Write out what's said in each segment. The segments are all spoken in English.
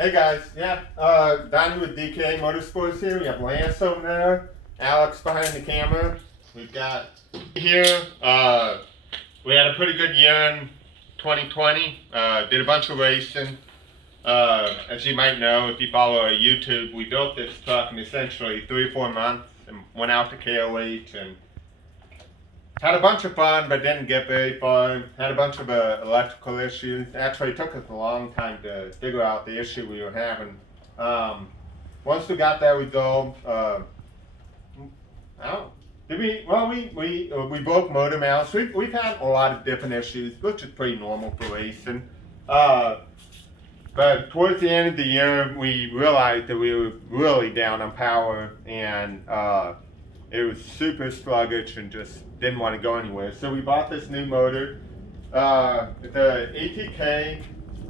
Hey guys, yeah, Donnie with DKA Motorsports here. We have Lance over there, Alex behind the camera. We've got here, we had a pretty good year in 2020. Did a bunch of racing. As you might know, if you follow our YouTube, we built this truck in essentially 3 or 4 months and went out to KOH and had a bunch of fun, but didn't get very far. Had a bunch of electrical issues. Actually, it took us a long time to figure out the issue we were having. Once we got that resolved, we broke motor mounts. We've had a lot of different issues, which is pretty normal for racing. But towards the end of the year, we realized that we were really down on power, and it was super sluggish and just didn't want to go anywhere. So we bought this new motor, the ATK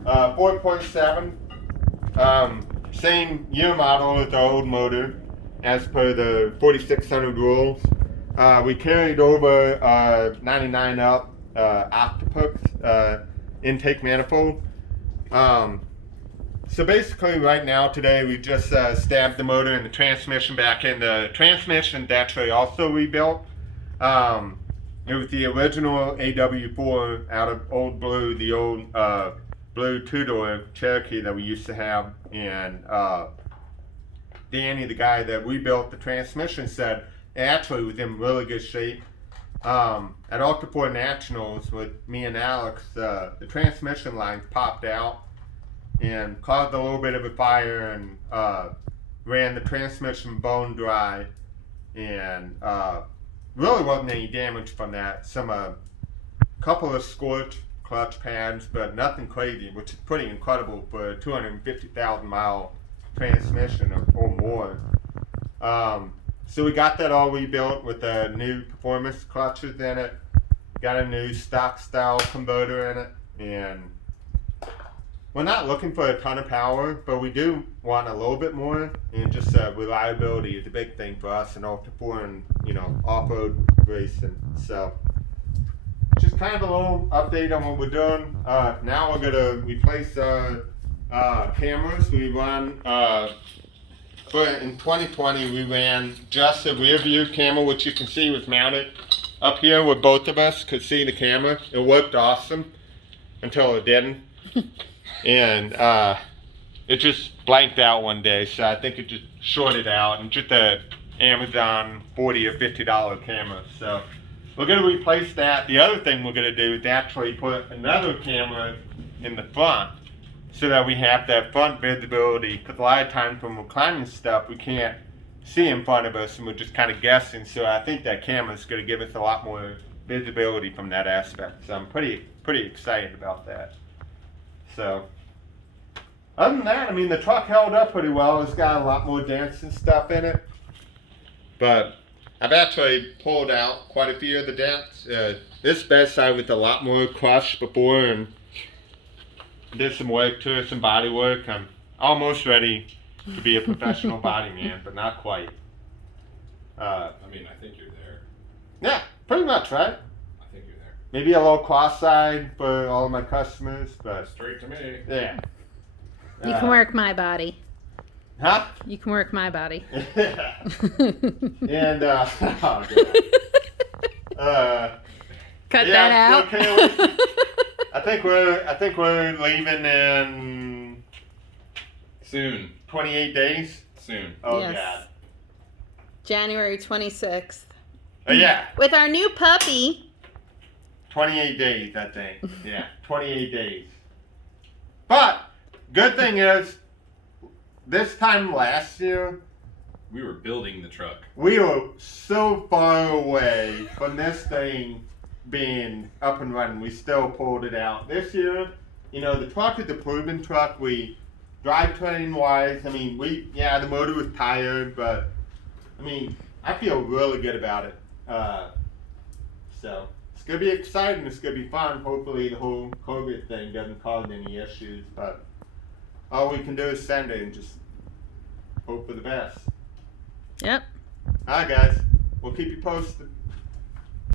4.7, same year model as our old motor, as per the 4600 rules. We carried over 99 up Octopus intake manifold. So basically right now today we just stabbed the motor and the transmission back in. The transmission's actually also rebuilt. It was the original AW4 out of Old Blue, the old blue two-door Cherokee that we used to have. And Danny, the guy that rebuilt the transmission, said it actually was in really good shape. At Ultra4 Nationals with me and Alex, the transmission lines popped out and caused a little bit of a fire and ran the transmission bone dry, and really wasn't any damage from that. Couple of scorched clutch pads, but nothing crazy, which is pretty incredible for a 250,000 mile transmission or more. So we got that all rebuilt with new performance clutches in it, got a new stock style converter in it, and we're not looking for a ton of power, but we do want a little bit more, and just reliability is a big thing for us in Ultra4 and off-road racing. So just kind of a little update on what we're doing. Now we're gonna replace cameras. We run in 2020 we ran just a rear view camera, which you can see was mounted up here where both of us could see the camera. It worked awesome until it didn't. And it just blanked out one day, so I think it just shorted out, and just a Amazon $40 or $50 camera. So we're going to replace that. The other thing we're going to do is actually put another camera in the front so that we have that front visibility, because a lot of times when we're climbing stuff we can't see in front of us and we're just kind of guessing. So I think that camera is going to give us a lot more visibility from that aspect. So I'm pretty excited about that. So, other than that, I mean, the truck held up pretty well. It's got a lot more dents and stuff in it. But I've actually pulled out quite a few of the dents. This bedside was a lot more crushed before, and did some work to it, some body work. I'm almost ready to be a professional body man, but not quite. I mean, I think you're there. Yeah, pretty much, right? I think you're there. Maybe a little cross-side for all of my customers, but Straight to me. yeah. You can work my body. Huh? You can work my body. Yeah. And oh, Cut yeah, that out. Okay. I think we're leaving in Soon. 28 days. Soon. Oh Yes. God. January 26th. Yeah. With our new puppy. 28 days, I think. Yeah, 28 days. But good thing is, this time last year, We were building the truck. we were so far away from this thing being up and running. We still pulled it out. This year, the truck is a proven truck. We drivetrain wise, I mean, the motor was tired, but I mean, I feel really good about it. So it's gonna be exciting. It's gonna be fun. Hopefully, the whole COVID thing doesn't cause any issues. But all we can do is send it and just hope for the best. Yep. All right, guys. We'll keep you posted.